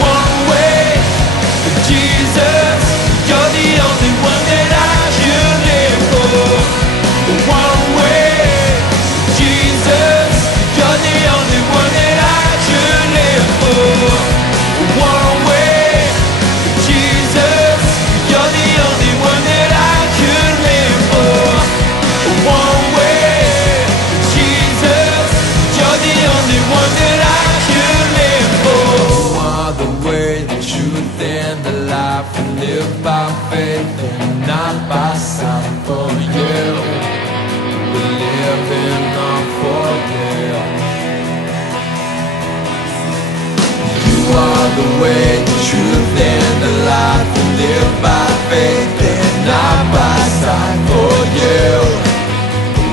one way. Jesus, you're the only one that I should live for. One way. Jesus, you're the only one that I should live for. One way. Jesus, you're the only one that I should live for. One way. Jesus, you're the only one that I should live for. You are the way, the truth, and the life. We live by faith and not by sight. For you, we live in our for you. You are the way, the truth, and the life. We live by faith and not by sight. For you,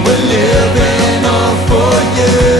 we live in our for you.